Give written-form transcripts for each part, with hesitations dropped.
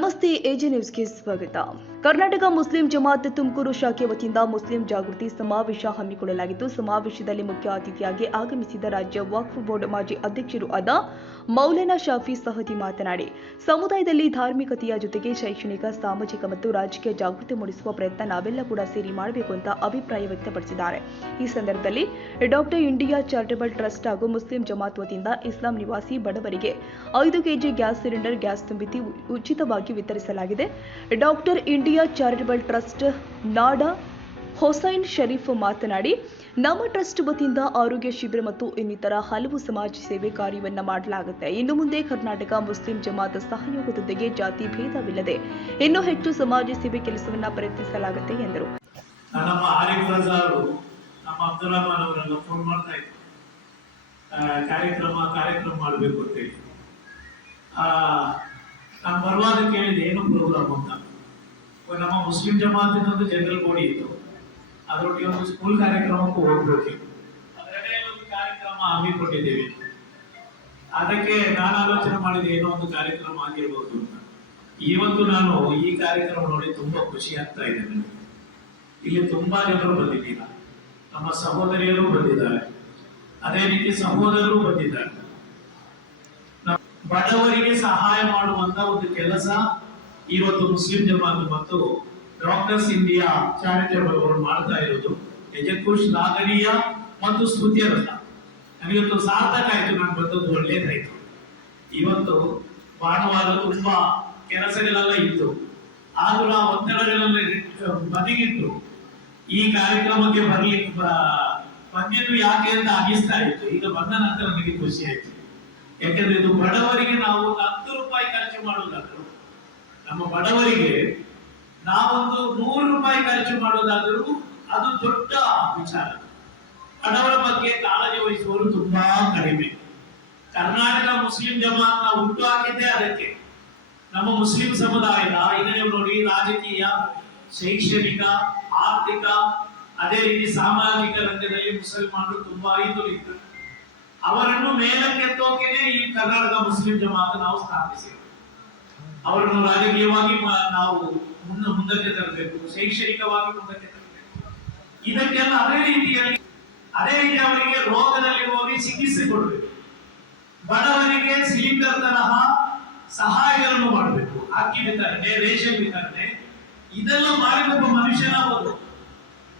ನಮಸ್ತೆ, ಎಜೆ ನ್ಯೂಸ್ಗೆ ಸ್ವಾಗತ. ಕರ್ನಾಟಕ ಮುಸ್ಲಿಂ ಜಮಾತ್ ತುಮಕೂರು ಶಾಖೆ ವತಿಯಿಂದ ಮುಸ್ಲಿಂ ಜಾಗೃತಿ ಸಮಾವೇಶ ಹಮ್ಮಿಕೊಳ್ಳಲಾಗಿತ್ತು. ಸಮಾವೇಶದಲ್ಲಿ ಮುಖ್ಯ ಅತಿಥಿಯಾಗಿ ಆಗಮಿಸಿದ ರಾಜ್ಯ ವಕ್ಫ್ ಬೋರ್ಡ್ ಮಾಜಿ ಅಧ್ಯಕ್ಷರು ಆದ ಮೌಲಾನಾ ಶಾಫಿ ಸಹದಿ ಮಾತನಾಡಿ, ಸಮುದಾಯದಲ್ಲಿ ಧಾರ್ಮಿಕತೆಯ ಜೊತೆಗೆ ಶೈಕ್ಷಣಿಕ, ಸಾಮಾಜಿಕ ಮತ್ತು ರಾಜಕೀಯ ಜಾಗೃತಿ ಮೂಡಿಸುವ ಪ್ರಯತ್ನ ನಾವೆಲ್ಲ ಕೂಡ ಸೇರಿ ಮಾಡಬೇಕು ಅಂತ ಅಭಿಪ್ರಾಯ ವ್ಯಕ್ತಪಡಿಸಿದ್ದಾರೆ. ಈ ಸಂದರ್ಭದಲ್ಲಿ ಡಾಕ್ಟರ್ ಇಂಡಿಯಾ ಚಾರಿಟಬಲ್ ಟ್ರಸ್ಟ್ ಹಾಗೂ ಮುಸ್ಲಿಂ ಜಮಾತ್ ವತಿಯಿಂದ ಇಸ್ಲಾಂ ನಿವಾಸಿ ಬಡವರಿಗೆ 5 ಕೆಜಿ ಗ್ಯಾಸ್ ಸಿಲಿಂಡರ್ ಗ್ಯಾಸ್ ತುಂಬಿಸಿ ಉಚಿತವಾಗಿ ವಿತರಿಸಲಾಗಿದೆ. ಡಾಕ್ಟರ್ ಇಂಡಿಯಾ ಚಾರಿಟಬಲ್ ಟ್ರಸ್ಟ್ ನಾಡ ಹೊಸೈನ್ ಶರೀಫ್ ಮಾತನಾಡಿ, ನಮ್ಮ ಟ್ರಸ್ಟ್ ವತಿಯಿಂದ ಆರೋಗ್ಯ ಶಿಬಿರ ಮತ್ತು ಇನ್ನಿತರ ಹಲವು ಸಮಾಜ ಸೇವೆ ಕಾರ್ಯವನ್ನ ಮಾಡಲಾಗುತ್ತೆ. ಇನ್ನು ಮುಂದೆ ಕರ್ನಾಟಕ ಮುಸ್ಲಿಂ ಜಮಾತ್ ಸಹಯೋಗದೊಂದಿಗೆ ಜಾತಿ ಭೇದವಿಲ್ಲದೆ ಇನ್ನೂ ಹೆಚ್ಚು ಸಮಾಜ ಸೇವೆ ಕೆಲಸವನ್ನ ಪ್ರಯತ್ನಿಸಲಾಗುತ್ತೆ ಎಂದರು. ನಮ್ಮ ಆರಿಫ್ ರಜಾರು ನಮ್ಮ ಅಬ್ದುಲ್ ರಹಮಾನ್ ಅವರನ್ನು ಫೋನ್ ಮಾಡ್ತಾ ಇದ್ರು, ಕಾರ್ಯಕ್ರಮ ಮಾಡಬೇಕು ಅಂತೇಳಿ. ನಾನು ಬರುವಾಗ ಕೇಳಿದೆ ಏನು ಪ್ರೋಗ್ರಾಮ್ ಅಂತ. ನಮ್ಮ ಮುಸ್ಲಿಂ ಜಮಾತಿನೊಂದು ಜನರಲ್ ಬಾಡಿ ಇತ್ತು, ಅದರೊಟ್ಟಿಗೆ ಒಂದು ಸ್ಕೂಲ್ ಕಾರ್ಯಕ್ರಮಕ್ಕೂ ಹೋಗ್ಬೇಕಿತ್ತು. ಅದರಲ್ಲೇ ಒಂದು ಕಾರ್ಯಕ್ರಮ ಹಮ್ಮಿಕೊಂಡಿದ್ದೇವೆ. ಅದಕ್ಕೆ ನಾನು ಆಲೋಚನೆ ಮಾಡಿದೆ ಏನೋ ಒಂದು ಕಾರ್ಯಕ್ರಮ ಆಗಿರ್ಬೋದು ಅಂತ. ಇವತ್ತು ನಾನು ಈ ಕಾರ್ಯಕ್ರಮ ನೋಡಿ ತುಂಬಾ ಖುಷಿ ಆಗ್ತಾ ಇದೆ. ನನಗೆ ಇಲ್ಲಿ ತುಂಬಾ ಜನರು ಬಂದಿದ್ದೀರಾ, ನಮ್ಮ ಸಹೋದರಿಯರು ಬಂದಿದ್ದಾರೆ, ಅದೇ ರೀತಿ ಸಹೋದರರು ಬಂದಿದ್ದಾರೆ. ಬಡವರಿಗೆ ಸಹಾಯ ಮಾಡುವಂತ ಒಂದು ಕೆಲಸ ಇವತ್ತು ಮುಸ್ಲಿಂ ಜಮಾತ್ ಮತ್ತು ಡಾಕ್ಟರ್ಸ್ ಇಂಡಿಯಾ ಚಾರಿಟಬಲ್ ಅವರು ಮಾಡ್ತಾ ಇರೋದು ನಿಜಕ್ಕೂ ಶ್ಲಾಘನೀಯ ಮತ್ತು ಸ್ತುತ್ಯರ್ಹ. ನನಗಿವತ್ತು ಸಾರ್ಥಕ ಆಯ್ತು, ನಾನು ಬಂದದ್ದು ಒಳ್ಳೇದಾಯ್ತು. ಇವತ್ತು ಭಾನುವಾರ ತುಂಬಾ ಕೆಲಸಗಳೆಲ್ಲ ಇತ್ತು, ಆದ್ರೂ ಆ ಒತ್ತಡಗಳೆಲ್ಲ ಬದಿಗಿಟ್ಟು ಈ ಕಾರ್ಯಕ್ರಮಕ್ಕೆ ಬಂದಿದ್ದು ಯಾಕೆ ಅಂತ ಅನ್ನಿಸ್ತಾ ಇತ್ತು. ಈಗ ಬಂದ ನಂತರ ನನಗೆ ಖುಷಿ ಆಯ್ತು. ಯಾಕಂದ್ರೆ ಇದು ಬಡವರಿಗೆ ನಾವು 10 ರೂಪಾಯಿ ಖರ್ಚು ಮಾಡುವುದಾದ್ರು, ನಮ್ಮ ಬಡವರಿಗೆ ನಾವೊಂದು 100 ರೂಪಾಯಿ ಖರ್ಚು ಮಾಡುವುದಾದರೂ ಅದು ದೊಡ್ಡ ವಿಚಾರ. ಬಡವರ ಬಗ್ಗೆ ಕಾಳಜಿ ವಹಿಸುವವರು ತುಂಬಾ ಕಡಿಮೆ. ಕರ್ನಾಟಕ ಮುಸ್ಲಿಂ ಜಮಾತ್ ನಾವು ಹುಟ್ಟು ಹಾಕಿದ್ದೆ ಅದಕ್ಕೆ. ನಮ್ಮ ಮುಸ್ಲಿಂ ಸಮುದಾಯದ ಈಗ ನೀವು ನೋಡಿ, ರಾಜಕೀಯ, ಶೈಕ್ಷಣಿಕ, ಆರ್ಥಿಕ, ಅದೇ ರೀತಿ ಸಾಮಾಜಿಕ ರಂಗದಲ್ಲಿ ಮುಸಲ್ಮಾನರು ತುಂಬಾ ಹಿಂದುಳಿದ್ರು. ಅವರನ್ನು ಮೇಲಕ್ಕೆತ್ತೋಕೆನೆ ಈ ಕರ್ನಾಟಕ ಮುಸ್ಲಿಂ ಜಮಾತ್ ನಾವು ಸ್ಥಾಪಿಸಿದ್ದೇವೆ. ಅವರನ್ನು ರಾಜಕೀಯವಾಗಿ ನಾವು ಮುಂದಕ್ಕೆ ತರಬೇಕು, ಶೈಕ್ಷಣಿಕವಾಗಿ ಮುಂದಕ್ಕೆ ತರಬೇಕು. ಇದಕ್ಕೆಲ್ಲ ಅದೇ ರೀತಿ ಅವರಿಗೆ ರೋಗದಲ್ಲಿರುವವರಿಗೆ ಚಿಕಿತ್ಸೆ ಕೊಡಬೇಕು, ಬಡವರಿಗೆ ಸಿಲಿಂಡರ್ ತರಹ ಸಹಾಯಗಳನ್ನು ಮಾಡಬೇಕು, ಅಕ್ಕಿ ವಿತರಣೆ, ರೇಷನ್ ವಿತರಣೆ, ಇದೆಲ್ಲ ಮಾಡಿ ಒಬ್ಬ ಮನುಷ್ಯನ ಒಂದು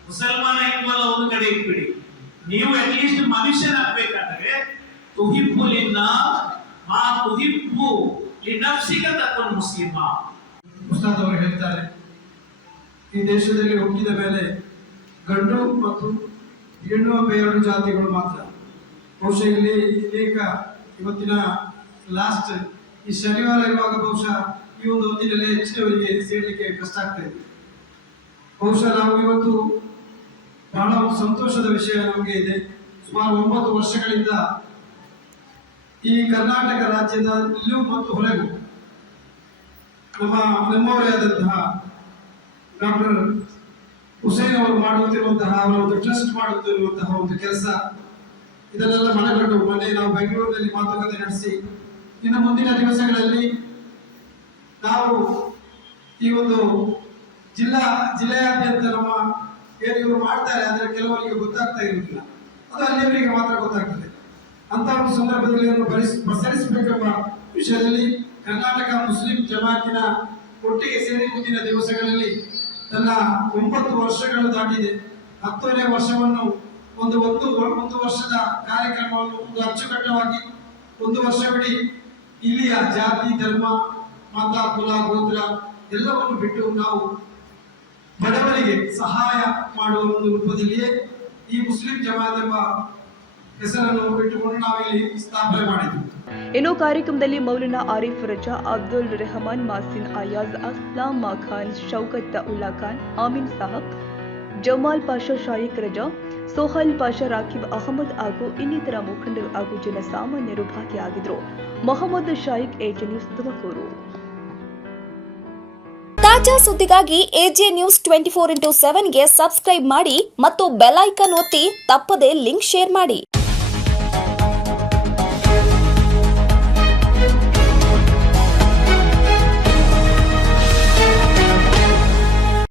ಮುಸಲ್ಮಾನ ಹಿಂದಲ್ಲ ಒಂದು ಕಡೆ ಇಟ್ಬಿಡಿ. ನೀವು ಅಟ್ಲೀಸ್ಟ್ ಮನುಷ್ಯನಾಗಬೇಕಾದ್ರೆ ತುಹಿಬ್ಬು ಲಿನ್ನಾಸ್ ಮಾ ತುಹಿಬ್ಬು ಲಿನಫ್ಸಿಕ ತಕುನ್ ಮುಸ್ಲಿಮ. ಉಸ್ತಾದ್ ಅವರು ಹೇಳ್ತಾರೆ, ಈ ದೇಶದಲ್ಲಿ ಹುಟ್ಟಿದ ಮೇಲೆ ಗಂಡು ಮತ್ತು ಹೆಣ್ಣು ಎಂಬ 2 ಜಾತಿಗಳು ಮಾತ್ರ. ಬಹುಶಃ ಇಲ್ಲಿ ಇವತ್ತಿನ ಲಾಸ್ಟ್ ಈ ಶನಿವಾರ ಇರುವಾಗ ಬಹುಶಃ ಈ ಒಂದು ಹೊತ್ತಿನಲ್ಲಿ ಹೆಚ್ಚಿನವರಿಗೆ ಸೇರಲಿಕ್ಕೆ ಕಷ್ಟ ಆಗ್ತಾ ಇದೆ. ಬಹುಶಃ ನಾವು ಇವತ್ತು ಬಹಳ ಒಂದು ಸಂತೋಷದ ವಿಷಯ ನಮಗೆ ಇದೆ. ಸುಮಾರು 9 ವರ್ಷಗಳಿಂದ ಈ ಕರ್ನಾಟಕ ರಾಜ್ಯದ ಇಲ್ಲೂ ಮತ್ತು ಹೊರಗೂ ನಮ್ಮವರೇ ಆದಂತಹ ಡಾಕ್ಟರ್ ಹುಸೇನ್ ಅವರು ಮಾಡುತ್ತಿರುವಂತಹ ಅವರ ಒಂದು ಟ್ರಸ್ಟ್ ಮಾಡುತ್ತಿರುವಂತಹ ಒಂದು ಕೆಲಸ, ಇದನ್ನೆಲ್ಲ ಮನಗಂಡು ಮೊನ್ನೆ ನಾವು ಬೆಂಗಳೂರಿನಲ್ಲಿ ಮಾತುಕತೆ ನಡೆಸಿ ಇನ್ನು ಮುಂದಿನ ದಿವಸಗಳಲ್ಲಿ ನಾವು ಈ ಒಂದು ಜಿಲ್ಲೆಯಾದ್ಯಂತ ನಮ್ಮ ಏನು ಇವರು ಮಾಡ್ತಾರೆ ಆದರೆ ಕೆಲವರಿಗೆ ಗೊತ್ತಾಗ್ತಾ ಇರುವುದಿಲ್ಲ, ಅದು ಅಲ್ಲಿಯವರಿಗೆ ಮಾತ್ರ ಗೊತ್ತಾಗ್ತದೆ. ಅಂತ ಒಂದು ಸಂದರ್ಭದಲ್ಲಿ ಪ್ರಸರಿಸಬೇಕೆಂಬ ವಿಷಯದಲ್ಲಿ ಕರ್ನಾಟಕ ಮುಸ್ಲಿಂ ಜಮಾತಿನ ಒಟ್ಟಿಗೆ ಸೇರಿ ಮುಂದಿನ ದಿವಸಗಳಲ್ಲಿ ತನ್ನ 9 ವರ್ಷಗಳು ದಾಟಿದೆ. 10ನೇ ವರ್ಷವನ್ನು ಒಂದು ವರ್ಷದ ಕಾರ್ಯಕ್ರಮವನ್ನು ಒಂದು ಅಚ್ಚುಕಟ್ಟವಾಗಿ 1 ವರ್ಷವಿಡೀ ಇಲ್ಲಿಯ ಜಾತಿ, ಧರ್ಮ, ಮತ, ಕುಲ, ಗೋತ್ರ ಎಲ್ಲವನ್ನು ಬಿಟ್ಟು ನಾವು ಬಡವರಿಗೆ ಸಹಾಯ ಮಾಡುವ ಒಂದು ರೂಪದಲ್ಲಿಯೇ ಈ ಮುಸ್ಲಿಂ ಜಮಾತ್ ಎಂಬ ಹೆಸರನ್ನು ಇಟ್ಟುಕೊಂಡು ನಾವಿಲ್ಲಿ ಸ್ಥಾಪನೆ ಮಾಡಿದ್ವಿ. ಇನ್ನು ಕಾರ್ಯಕ್ರಮದಲ್ಲಿ ಮೌಲಾನಾ ಆರಿಫ್ ರಜಾ, ಅಬ್ದುಲ್ ರೆಹಮಾನ್, ಮಾಸಿನ್ ಅಯಾಜ್, ಅಸ್ಲಾಂ ಖಾನ್, ಶೌಕತ್ ಉಲ್ಲಾ ಖಾನ್, ಆಮೀನ್ ಸಾಹಬ್, ಜಮಾಲ್ ಪಾಷಾ, ಶಾಯಿಕ್ ರಜಾ, ಸೋಹಲ್ ಪಾಷಾ, ರಾಕಿಬ್ ಅಹಮದ್ ಹಾಗೂ ಇನ್ನಿತರ ಮುಖಂಡರು ಹಾಗೂ ಜನಸಾಮಾನ್ಯರು ಭಾಗಿಯಾಗಿದ್ದರು. Mohammed Shaik, AJ news, Tumakuru. ತಾಜಾ ಸುದ್ದಿಗಾಗಿ ಎಜೆ ನ್ಯೂಸ್ 24x7ಗೆ ಸಬ್ಸ್ಕ್ರೈಬ್ ಮಾಡಿ ಮತ್ತು ಬೆಲ್ ಐಕಾನ್ ಒತ್ತಿ ತಪ್ಪದೇ ಲಿಂಕ್ ಶೇರ್ ಮಾಡಿ.